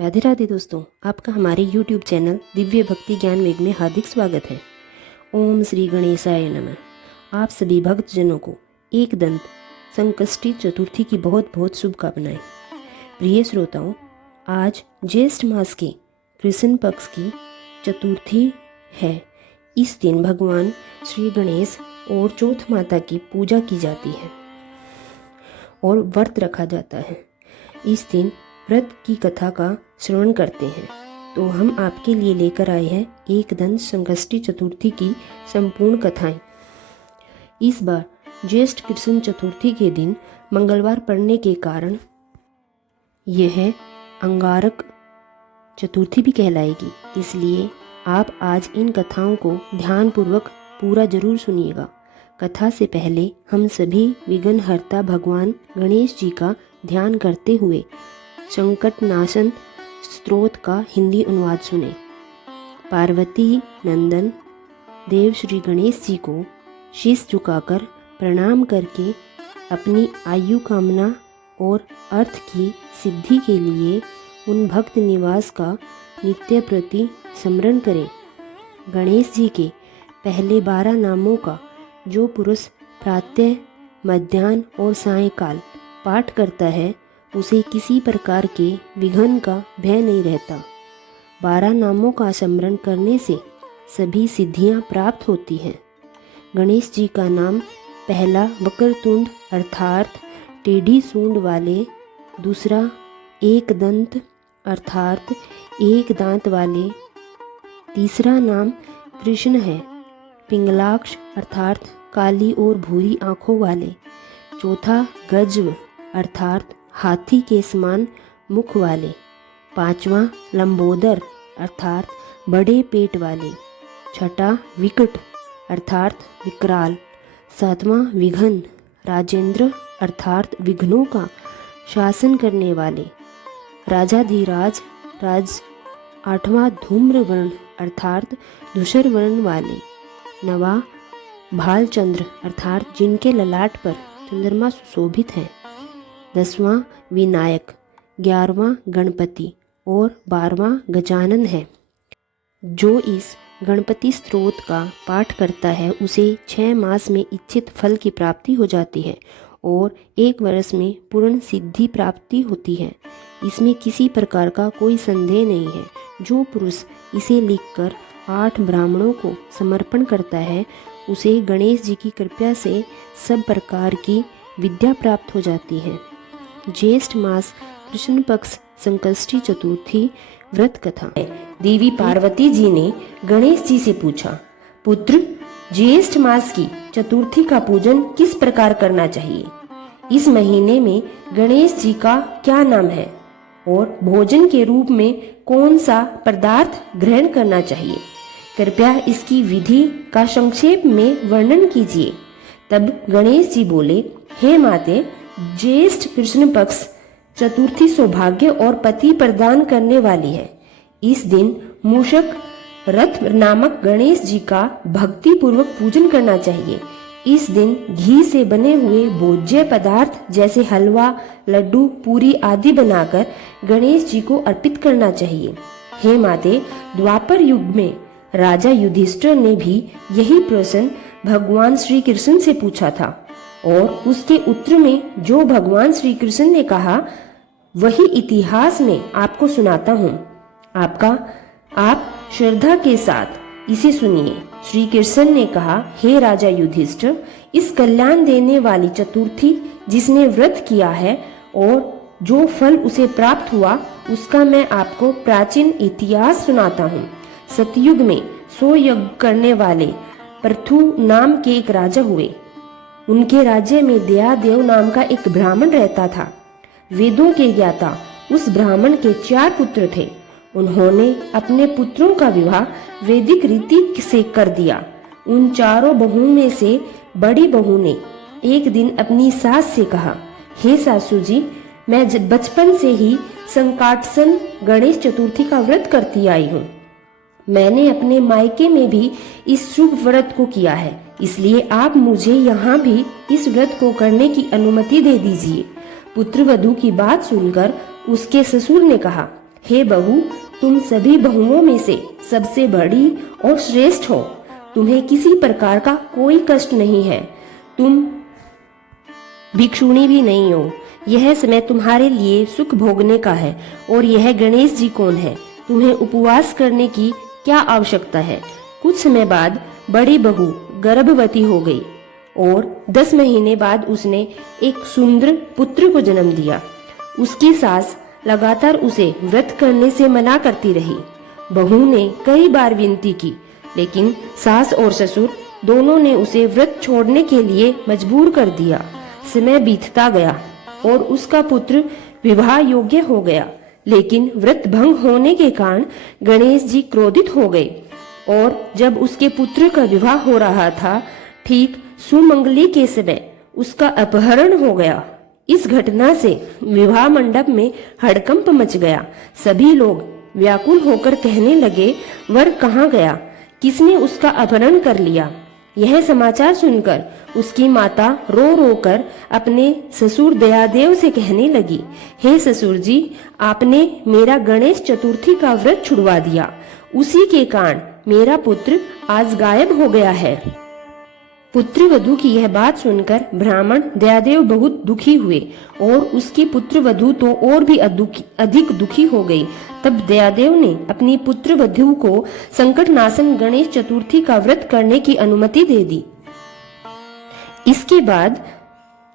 राधे राधे दोस्तों, आपका हमारे YouTube चैनल दिव्य भक्ति ज्ञान वेग में हार्दिक स्वागत है। ओम श्री गणेशाय नमः। आप सभी भक्तजनों को एक दंत संकष्टी चतुर्थी की बहुत बहुत शुभकामनाएं। प्रिय श्रोताओं, आज ज्येष्ठ मास के कृष्ण पक्ष की चतुर्थी है। इस दिन भगवान श्री गणेश और चौथ माता की पूजा की जाती है और व्रत रखा जाता है। इस दिन व्रत की कथा का श्रवण करते हैं, तो हम आपके लिए लेकर आए हैं एक दंत संकष्टी चतुर्थी की संपूर्ण कथाएं। इस बार ज्येष्ठ कृष्ण चतुर्थी के दिन मंगलवार पड़ने के कारण यह अंगारक चतुर्थी भी कहलाएगी। इसलिए आप आज इन कथाओं को ध्यानपूर्वक पूरा जरूर सुनिएगा। कथा से पहले हम सभी विघ्नहर्ता भगवान गणेश जी का ध्यान करते हुए संकट नाशन स्तोत्र का हिंदी अनुवाद सुने। पार्वती नंदन देव श्री गणेश जी को शीश झुकाकर प्रणाम करके अपनी आयु कामना और अर्थ की सिद्धि के लिए उन भक्त निवास का नित्य प्रति स्मरण करें। गणेश जी के पहले 12 नामों का जो पुरुष प्रातः मध्याह्न और सायंकाल पाठ करता है, उसे किसी प्रकार के विघ्न का भय नहीं रहता। 12 नामों का स्मरण करने से सभी सिद्धियां प्राप्त होती हैं। गणेश जी का नाम पहला वक्रतुंड अर्थात टेढ़ी सूंड वाले, दूसरा एक दंत अर्थात एक दांत वाले, तीसरा नाम कृष्ण है, पिंगलाक्ष अर्थात काली और भूरी आँखों वाले, चौथा गज्व अर्थात हाथी के समान मुख वाले, पांचवा लंबोदर अर्थात बड़े पेट वाले, छठा विकट अर्थात विकराल, सातवां विघ्न राजेंद्र अर्थात विघ्नों का शासन करने वाले, राजाधिराज राज, आठवां धूम्र वर्ण अर्थात धूसर वर्ण वाले, नवा भालचंद्र अर्थात जिनके ललाट पर चंद्रमा सुशोभित है, 10वां विनायक, 11वां गणपति और 12वां गजानन है। जो इस गणपति स्तोत्र का पाठ करता है उसे 6 मास में इच्छित फल की प्राप्ति हो जाती है और 1 वर्ष में पूर्ण सिद्धि प्राप्ति होती है। इसमें किसी प्रकार का कोई संदेह नहीं है। जो पुरुष इसे लिखकर 8 ब्राह्मणों को समर्पण करता है, उसे गणेश जी की कृपा से सब प्रकार की विद्या प्राप्त हो जाती है। ज्येष्ठ मास कृष्ण पक्ष संकष्टी चतुर्थी व्रत कथा। देवी पार्वती जी ने गणेश जी से पूछा, पुत्र, ज्येष्ठ मास की चतुर्थी का पूजन किस प्रकार करना चाहिए? इस महीने में गणेश जी का क्या नाम है और भोजन के रूप में कौन सा पदार्थ ग्रहण करना चाहिए? कृपया इसकी विधि का संक्षेप में वर्णन कीजिए। तब गणेश जी बोले, हे माते, ज्येष्ठ कृष्ण पक्ष चतुर्थी सौभाग्य और पति प्रदान करने वाली है। इस दिन मूषक रथ नामक गणेश जी का भक्ति पूर्वक पूजन करना चाहिए। इस दिन घी से बने हुए भोज्य पदार्थ जैसे हलवा, लड्डू, पूरी आदि बनाकर गणेश जी को अर्पित करना चाहिए। हे माते, द्वापर युग में राजा युधिष्ठिर ने भी यही प्रश्न भगवान श्री कृष्ण से पूछा था और उसके उत्तर में जो भगवान श्री कृष्ण ने कहा, वही इतिहास में आपको सुनाता हूँ। आप श्रद्धा के साथ इसे सुनिए। श्री कृष्ण ने कहा, हे राजा युधिष्ठिर, इस कल्याण देने वाली चतुर्थी जिसने व्रत किया है और जो फल उसे प्राप्त हुआ, उसका मैं आपको प्राचीन इतिहास सुनाता हूँ। सतयुग में 100 यज्ञ करने वाले पृथु नाम के एक राजा हुए। उनके राज्य में दयादेव नाम का एक ब्राह्मण रहता था। वेदों के ज्ञाता उस ब्राह्मण के 4 पुत्र थे। उन्होंने अपने पुत्रों का विवाह वैदिक रीति से कर दिया। उन 4 बहुओं में से बड़ी बहू ने एक दिन अपनी सास से कहा, हे सासू जी, मैं बचपन से ही संकाटसन गणेश चतुर्थी का व्रत करती आई हूँ। मैंने अपने मायके में भी इस शुभ व्रत को किया है, इसलिए आप मुझे यहाँ भी इस व्रत को करने की अनुमति दे दीजिए। पुत्रवधू की बात सुनकर उसके ससुर ने कहा, हे बहू, तुम सभी बहुओं में से सबसे बड़ी और श्रेष्ठ हो। तुम्हें किसी प्रकार का कोई कष्ट नहीं है। तुम भिक्षुणी भी नहीं हो। यह समय तुम्हारे लिए सुख भोगने का है। और यह गणेश जी कौन है? तुम्हें उपवास करने की क्या आवश्यकता है? कुछ समय बाद बड़ी बहू गर्भवती हो गई और 10 महीने बाद उसने एक सुंदर पुत्र को जन्म दिया। उसकी सास लगातार उसे व्रत करने से मना करती रही। बहू ने कई बार विनती की, लेकिन सास और ससुर दोनों ने उसे व्रत छोड़ने के लिए मजबूर कर दिया। समय बीतता गया और उसका पुत्र विवाह योग्य हो गया, लेकिन व्रत भंग होने के कारण गणेश जी क्रोधित हो गए और जब उसके पुत्र का विवाह हो रहा था, ठीक सुमंगली के समय उसका अपहरण हो गया। इस घटना से विवाह मंडप में हड़कंप मच गया। सभी लोग व्याकुल होकर कहने लगे, वर कहाँ गया? किसने उसका अपहरण कर लिया? यह समाचार सुनकर उसकी माता रो रो कर अपने ससुर दयादेव से कहने लगी, हे ससुर जी, आपने मेरा गणेश चतुर्थी का व्रत छुड़वा दिया। उसी के कारण मेरा पुत्र आज गायब हो गया है। पुत्र वधू की यह बात सुनकर ब्राह्मण दयादेव बहुत दुखी हुए और उसकी पुत्र वधू तो और भी अधिक दुखी हो गई। तब दयादेव ने अपनी पुत्र वधू को संकटनाशन गणेश चतुर्थी का व्रत करने की अनुमति दे दी। इसके बाद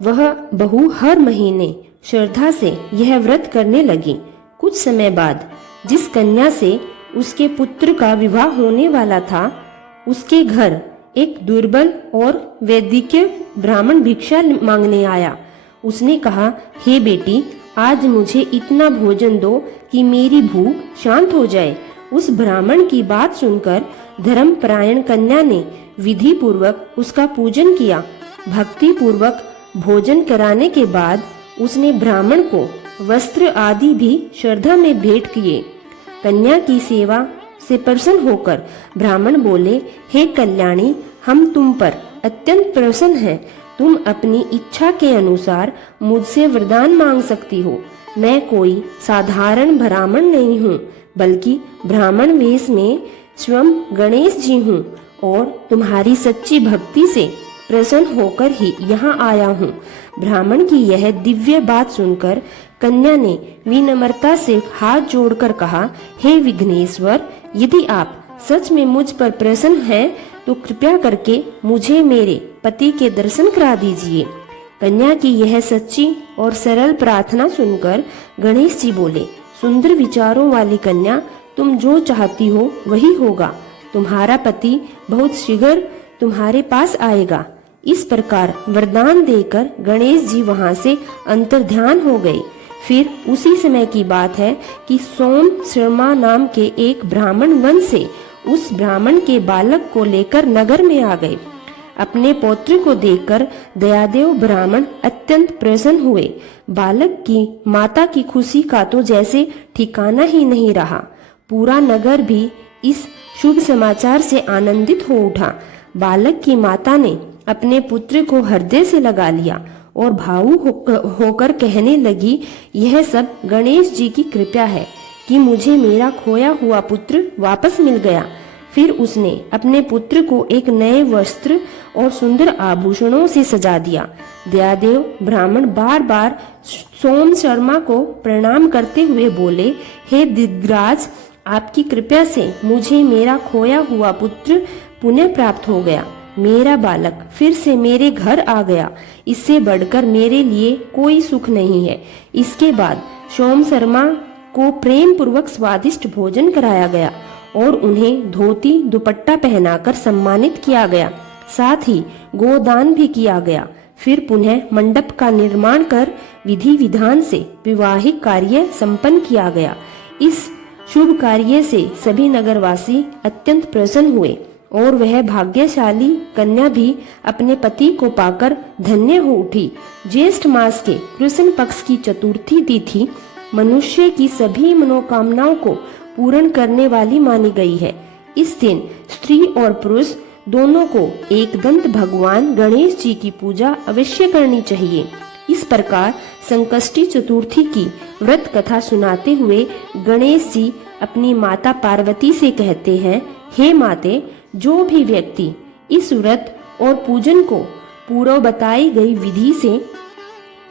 वह बहू हर महीने श्रद्धा से यह व्रत करने लगी। कुछ समय बाद जिस कन्या से उसके पुत्र का विवाह होने वाला था, उसके घर एक दुर्बल और वैदिक्य ब्राह्मण भिक्षा मांगने आया। उसने कहा, हे बेटी, आज मुझे इतना भोजन दो कि मेरी भूख शांत हो जाए। उस ब्राह्मण की बात सुनकर धर्मपरायण कन्या ने विधि पूर्वक उसका पूजन किया। भक्ति पूर्वक भोजन कराने के बाद उसने ब्राह्मण को वस्त्र आदि भी श्रद्धा में भेंट किए। कन्या की सेवा से प्रसन्न होकर ब्राह्मण बोले, हे कल्याणी, हम तुम पर अत्यंत प्रसन्न हैं। तुम अपनी इच्छा के अनुसार मुझसे वरदान मांग सकती हो। मैं कोई साधारण ब्राह्मण नहीं हूँ, बल्कि ब्राह्मण वेश में स्वयं गणेश जी हूँ और तुम्हारी सच्ची भक्ति से प्रसन्न होकर ही यहाँ आया हूँ। ब्राह्मण की यह दिव्य बात सुनकर कन्या ने विनम्रता से हाथ जोड़कर कहा, हे विघ्नेश्वर, यदि आप सच में मुझ पर प्रसन्न हैं तो कृपया करके मुझे मेरे पति के दर्शन करा दीजिए। कन्या की यह सच्ची और सरल प्रार्थना सुनकर गणेश जी बोले, सुंदर विचारों वाली कन्या, तुम जो चाहती हो वही होगा। तुम्हारा पति बहुत शीघ्र तुम्हारे पास आएगा। इस प्रकार वरदान देकर गणेश जी वहां से अंतर्ध्यान हो गए। फिर उसी समय की बात है कि सोम शर्मा नाम के एक ब्राह्मण वन से उस ब्राह्मण के बालक को लेकर नगर में आ गए। अपने पौत्र को देखकर दयादेव ब्राह्मण अत्यंत प्रसन्न हुए। बालक की माता की खुशी का तो जैसे ठिकाना ही नहीं रहा। पूरा नगर भी इस शुभ समाचार से आनंदित हो उठा। बालक की माता ने अपने पुत्र को हृदय से लगा लिया और भावुक होकर कहने लगी, यह सब गणेश जी की कृपा है कि मुझे मेरा खोया हुआ पुत्र वापस मिल गया। फिर उसने अपने पुत्र को एक नए वस्त्र और सुंदर आभूषणों से सजा दिया। दयादेव ब्राह्मण बार बार सोम शर्मा को प्रणाम करते हुए बोले, हे दिग्राज, आपकी कृपा से मुझे मेरा खोया हुआ पुत्र पुनः प्राप्त हो गया। मेरा बालक फिर से मेरे घर आ गया। इससे बढ़कर मेरे लिए कोई सुख नहीं है। इसके बाद सोम शर्मा को प्रेम पूर्वक स्वादिष्ट भोजन कराया गया और उन्हें धोती दुपट्टा पहनाकर सम्मानित किया गया। साथ ही गोदान भी किया गया। फिर पुनः मंडप का निर्माण कर विधि विधान से विवाहिक कार्य संपन्न किया गया। इस शुभ कार्य से सभी नगरवासी अत्यंत प्रसन्न हुए और वह भाग्यशाली कन्या भी अपने पति को पाकर धन्य हो उठी। ज्येष्ठ मास के कृष्ण पक्ष की चतुर्थी तिथि मनुष्य की सभी मनोकामनाओं को पूर्ण करने वाली मानी गई है। इस दिन स्त्री और पुरुष दोनों को एकदंत भगवान गणेश जी की पूजा अवश्य करनी चाहिए। इस प्रकार संकष्टी चतुर्थी की व्रत कथा सुनाते हुए गणेश जी अपनी माता पार्वती से कहते हैं, हे माते, जो भी व्यक्ति इस व्रत और पूजन को पूर्व बताई गई विधि से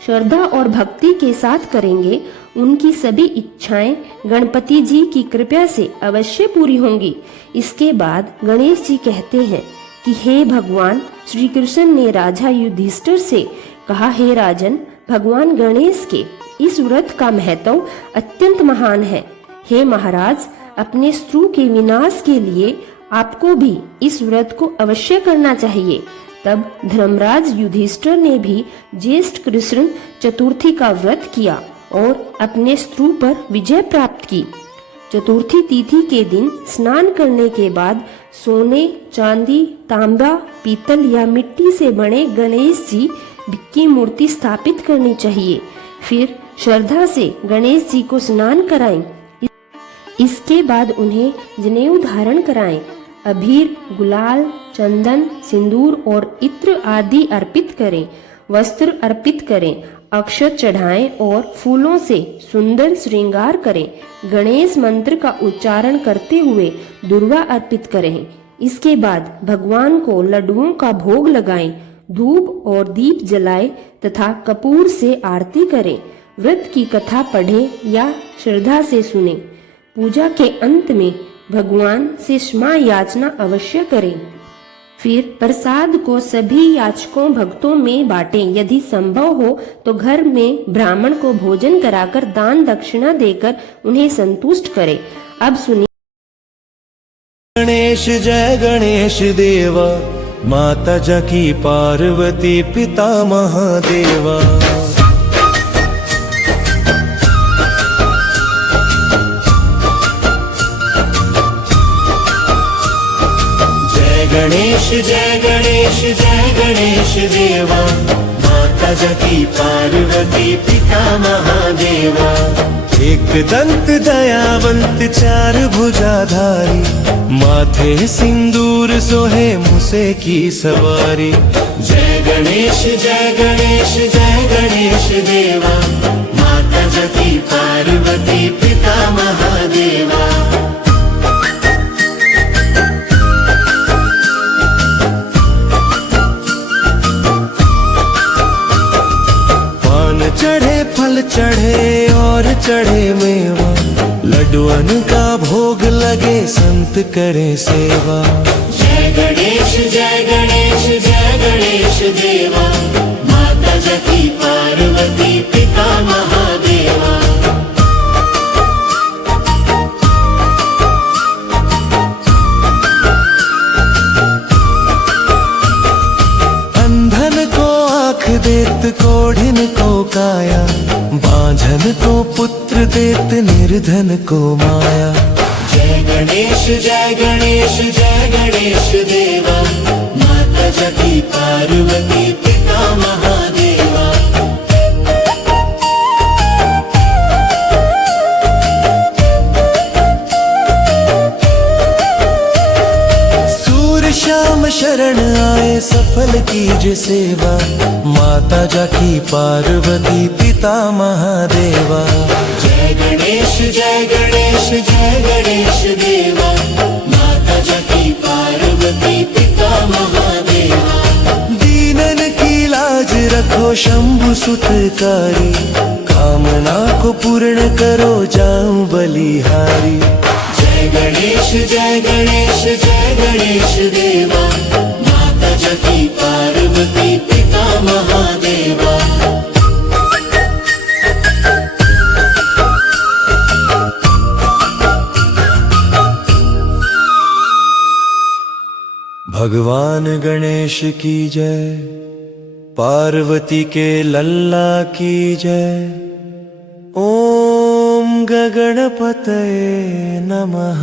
श्रद्धा और भक्ति के साथ करेंगे, उनकी सभी इच्छाएं गणपति जी की कृपा से अवश्य पूरी होंगी। इसके बाद गणेश जी कहते हैं कि हे भगवान, श्री कृष्ण ने राजा युधिष्ठिर से कहा, हे राजन, भगवान गणेश के इस व्रत का महत्व अत्यंत महान है। हे महाराज, अपने शत्रु के विनाश के लिए आपको भी इस व्रत को अवश्य करना चाहिए। तब धर्मराज युधिष्ठिर ने भी ज्येष्ठ कृष्ण चतुर्थी का व्रत किया और अपने शत्रु पर विजय प्राप्त की। चतुर्थी तिथि के दिन स्नान करने के बाद सोने, चांदी, तांबा, पीतल या मिट्टी से बने गणेश जी की मूर्ति स्थापित करनी चाहिए। फिर श्रद्धा से गणेश जी को स्नान कराएं। इसके बाद उन्हें जनेऊ धारण कराएं। अबीर, गुलाल, चंदन, सिंदूर और इत्र आदि अर्पित करें। वस्त्र अर्पित करें, अक्षत चढ़ाएं और फूलों से सुंदर श्रृंगार करें। गणेश मंत्र का उच्चारण करते हुए दुर्वा अर्पित करें। इसके बाद भगवान को लड्डुओं का भोग लगाएं, धूप और दीप जलाएं तथा कपूर से आरती करें। व्रत की कथा पढ़ें या श्रद्धा से सुनें। पूजा के अंत में भगवान से क्षमा याचना अवश्य करें। फिर प्रसाद को सभी याचकों भक्तों में बांटें। यदि संभव हो तो घर में ब्राह्मण को भोजन कराकर दान दक्षिणा देकर उन्हें संतुष्ट करें। अब सुनिए। गणेश जय गणेश देवा, माता जकी पार्वती पिता महादेवा। गणेश जय गणेश जय गणेश देवा, माता जकी पार्वती पिता महादेवा। एक दंत दयावंत चार भुजाधारी, माथे सिंदूर सोहे मुसे की सवारी। जय गणेश जय गणेश जय गणेश देवा, माता जकी पार्वती पिता महादेवा। चढ़े फल चढ़े और चढ़े मेवा, लड्डुअन का भोग लगे संत करे सेवा। जय गणेश जय गणेश जय गणेश देवा, माता जकी पार्वती पिता महादेवा। अंधन को आँख देत कोढ़िन को काया, बांझन को पुत्र देत निर्धन को माया। जय गणेश जय गणेश जय गणेश देवा, माता जकी पार्वती पिता महादेवा। सूर्य श्याम शरण आए सफल कीजिए सेवा, माता जकी पार्वती पिता महादेवा। जय गणेश जय गणेश जय गणेश देवा, माता जकी पार्वती पिता महादेवा। दीनन की लाज रखो शंभु सुतकारी, कामना को पूर्ण करो जाऊं बलिहारी। जय गणेश जय गणेश जय गणेश देवा, माता जकी पार्वती पिता महादेवा। भगवान गणेश की जय, पार्वती के लल्ला की जय। ओम गगणपतये नमः।